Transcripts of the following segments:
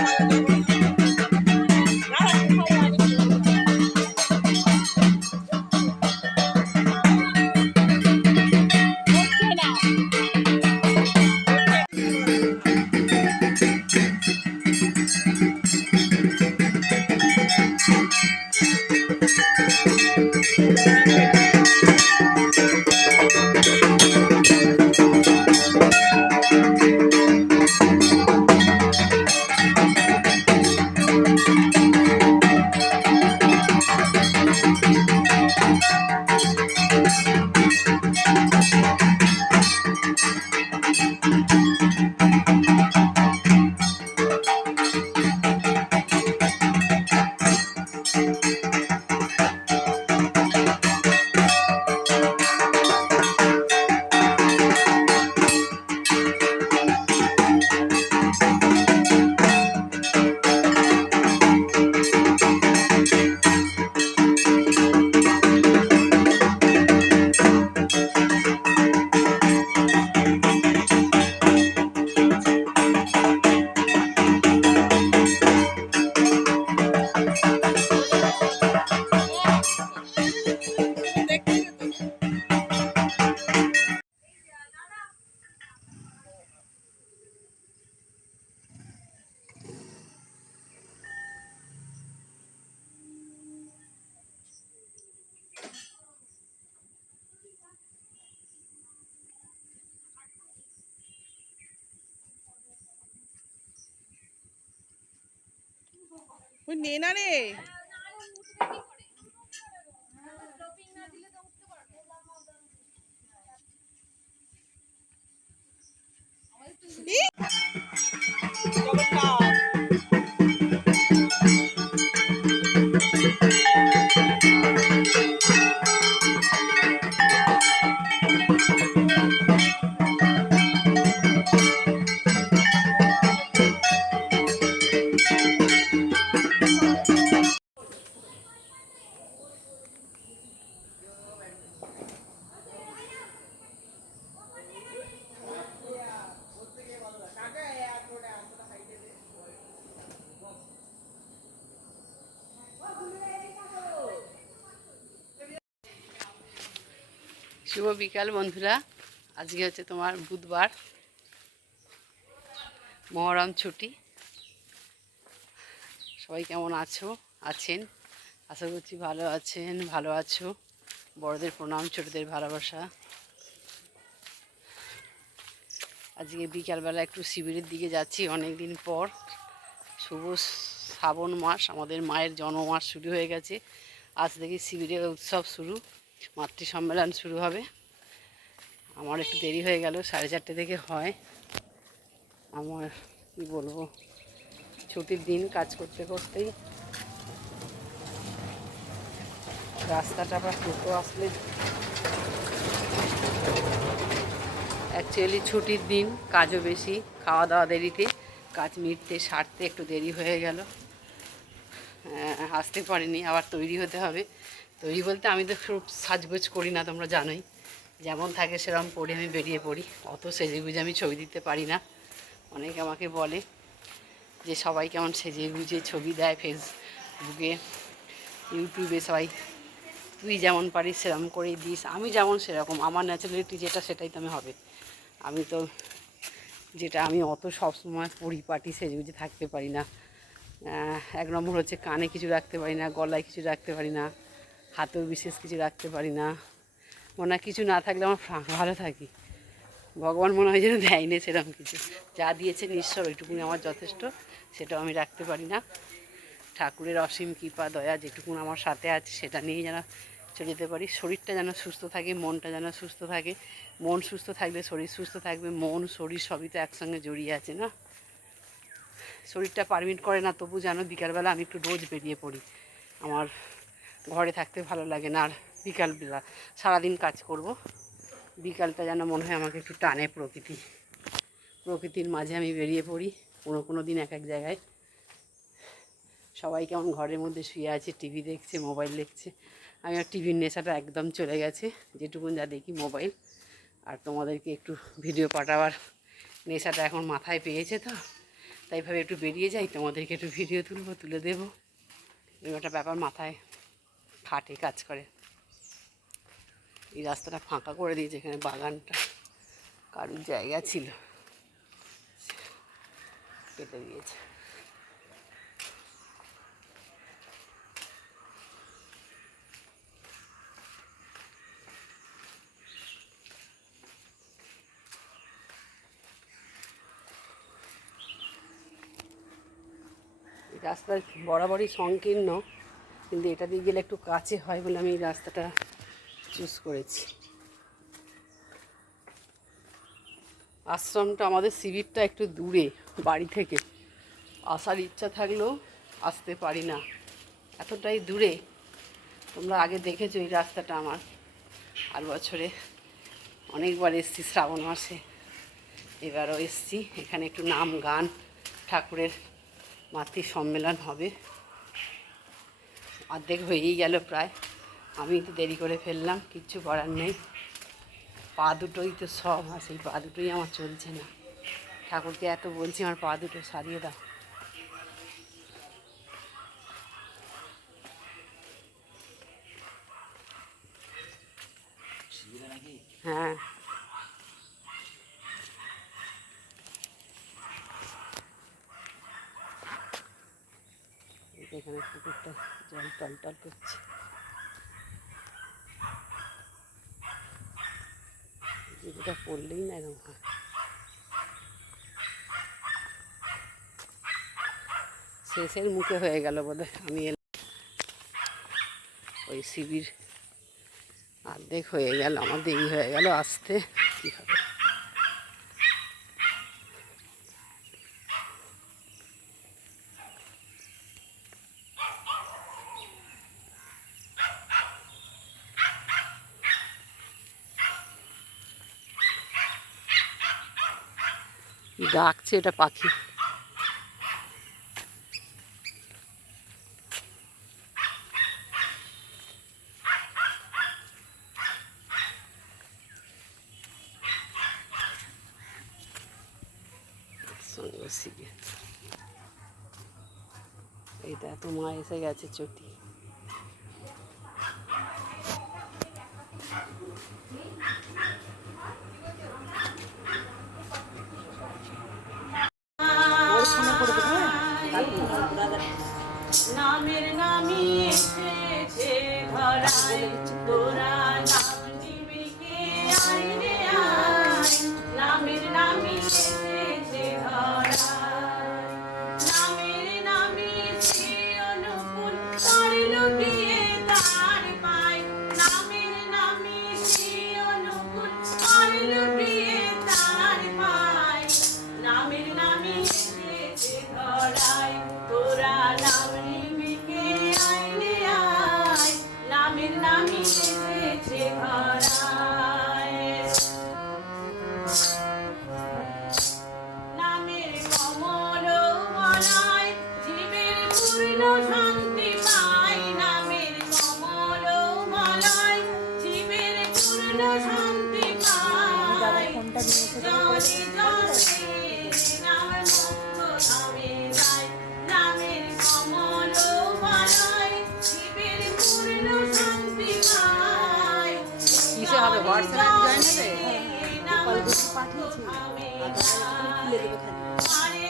ওই নে না রে। শুভ বিকাল, বন্ধুরা। আজকে হচ্ছে তোমার বুধবার। মহরম ছুটি। সবাই কেমন আছো? আছেন? আশা করছি ভালো আছেন, ভালো আছো। বড়দের প্রণাম, ছোটদের ভালোবাসা। আজকে বিকালবেলা একটু শিবিরের দিকে যাচ্ছি অনেক দিন পর। শুভ শ্রাবণ মাস, আমাদের মায়ের জন্মমাস শুরু হয়ে গেছে। আজ থেকে শিবিরের উৎসব শুরু। মাতৃ সম্মেলন শুরু হবে। আমার একটু দেরি হয়ে গেল, সাড়ে চারটে থেকে হয়। আমার, কি বলব, ছুটির দিন কাজ করতে করতেই রাস্তাটা আবার টোটো আসলে অ্যাকচুয়ালি ছুটির দিন, কাজও বেশি খাওয়া দাওয়া দেরিতে, কাজ মিটতে, সারতে একটু দেরি হয়ে গেল। আসতে পারিনি, আবার তৈরি হতে হবে। তৈরি বলতে আমি তো খুব সাজগোজ করি না, তোমরা জানোই। যেমন থাকে সেরকম পড়ে আমি বেরিয়ে পড়ি। অত সেজে গুজে আমি ছবি দিতে পারি না। অনেকে আমাকে বলে যে সবাই কেমন সেজে গুজে ছবি দেয় ফেসবুকে, ইউটিউবে সবাই। তুই যেমন পারিস সেরকম করেই দিস। আমি যেমন সেরকম। আমার ন্যাচারালিটি যেটা সেটাই তো আমি হবে। আমি তো যেটা আমি অত সবসময় পরিপাটি সেজে গুজে থাকতে পারি না। এক নম্বর হচ্ছে কানে কিছু রাখতে পারি না, গলায় কিছু রাখতে পারি না। হাতেও বিশেষ কিছু রাখতে পারি না। মনে কিছু না থাকলে আমার ভালো থাকি। ভগবান মনে হয় যেন দেয় দেয়নি সেরকম কিছু। যা দিয়েছে ঈশ্বর, ওইটুকুনি আমার যথেষ্ট, সেটাও আমি রাখতে পারি না। ঠাকুরের অসীম কৃপা, দয়া যেটুকুন আমার সাথে আছে, সেটা নিয়েই যেন চলে যেতে পারি। শরীরটা যেন সুস্থ থাকে, মনটা যেন সুস্থ থাকে। মন সুস্থ থাকলে শরীর সুস্থ থাকবে, মন, শরীর সবই তো একসঙ্গে জড়িয়ে আছে, না? শরীরটা পারমিট করে না, তবু যেন বিকালবেলা আমি একটু রোজ বেরিয়ে পড়ি। আমার ঘরে থাকতে ভালো লাগে না। আর বিকালবেলা সারাদিন কাজ করব। বিকালটা যেন মনে হয় আমাকে একটু টানে প্রকৃতি। প্রকৃতির মাঝে আমি বেরিয়ে পড়ি। কোনো কোনো দিন এক এক জায়গায়। সবাই কেমন ঘরের মধ্যে শুয়ে আছে, টিভি দেখছে, মোবাইল দেখছে। আমি আর টিভির নেশাটা একদম চলে গেছে। যেটুকুন যা দেখি মোবাইল। আর তোমাদেরকে একটু ভিডিও পাঠাবার নেশাটা এখন মাথায় পেয়েছে তো। তাইভাবে একটু বেরিয়ে যাই। তোমাদেরকে একটু ভিডিও তুলবো, তুলে দেবো। একটা ব্যাপার মাথায় খাটে কাজ করে। এই রাস্তাটা ফাঁকা করে দিয়েছে এখানে বাগানটা। কারুর জায়গা ছিল। কেটে দিয়েছে। রাস্তা বরাবরই সংকীর্ণ। কিন্তু এটা দিয়ে গেলে একটু কাছে হয় বলে আমি এই রাস্তাটা চুজ করেছি। আশ্রমটা আমাদের শিবিরটা একটু দূরে, বাড়ি থেকে। আসার ইচ্ছা থাকলেও আসতে পারি না। এতটাই দূরে। তোমরা আগে দেখেছ এই রাস্তাটা আমার। আর বছরে অনেকবার এসছি শ্রাবণ মাসে। এবারও এসছি। এখানে একটু নাম গান ঠাকুরের মাতৃ সম্মেলন হবে। অর্ধেক হয়েই গেল প্রায়। আমি একটু দেরি করে ফেললাম, কিচ্ছু করার নেই। পা দুটোই তো সব, আর সেই পা দুটোই আমার চলছে না। ঠাকুরকে এত বলছি, আমার পা দুটো সারিয়ে দাও। হ্যাঁ এই যে এখানে পুকুরটা জল টল টল করছে। যেটা পড়লেই না এরকম হয়। শেষের মুখে হয়ে গেল বোধ আমি ওই শিবির অর্ধেক হয়ে গেল, আমার দেরি হয়ে গেল আসতে। ডাকছে এটা পাখি? সঙ্গে গিয়ে এইটা তো মা এসে গেছে চটি। হোয়াটসঅ্যাপে পাঠিয়েছি। খুলে দেবে খালি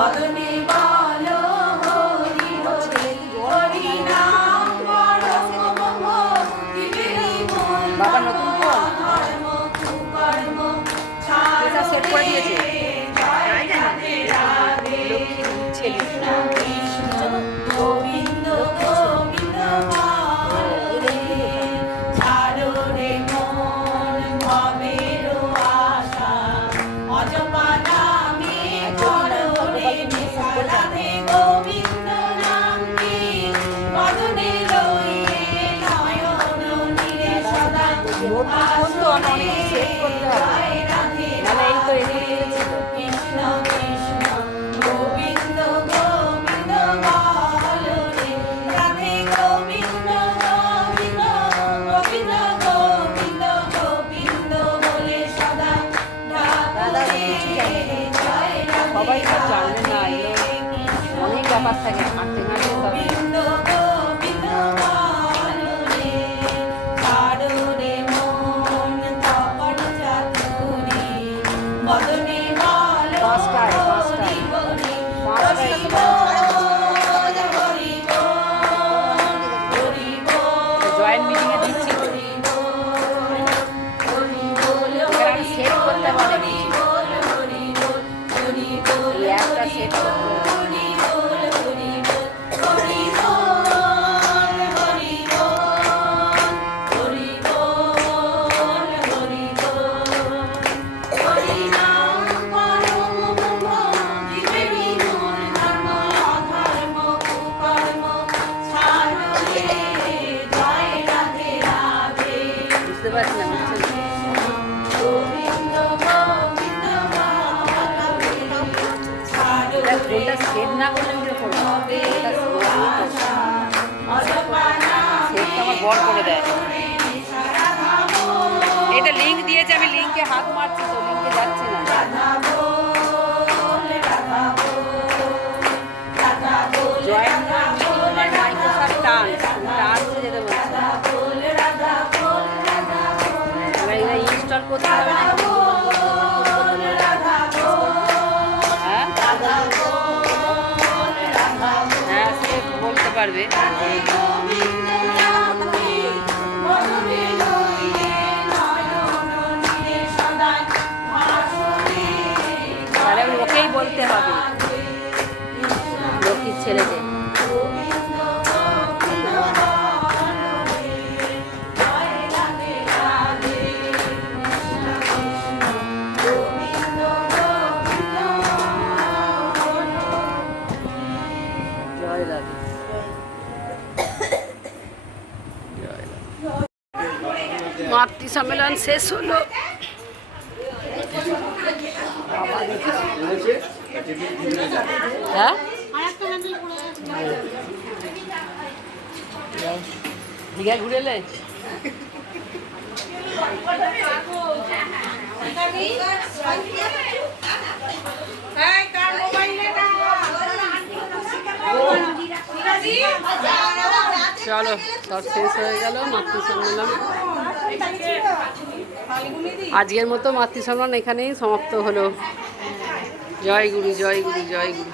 Bagani, Bagani. বন্ধু বন্ধু আমি অনেক সেভ করতে হবে পারছি না আমার বর করে দেয় এটা লিঙ্ক দিয়েছে, আমি লিঙ্কে হাত মারছি তো লিঙ্কে যাচ্ছে না। পারবে। তাহলে ওকেই বলতে হবে। লক্ষ্মীর ছেলেকে মাতৃ সম্মেলন শেষ হলো। হ্যাঁ? দীঘা ঘুরে এলে? চলো, সব শেষ হয়ে গেল মাতৃ সম্মেলন আজকের মতো মাতৃ সম্মান এখানেই সমাপ্ত হলো। জয় গুরু জয় গুরু জয় গুরু।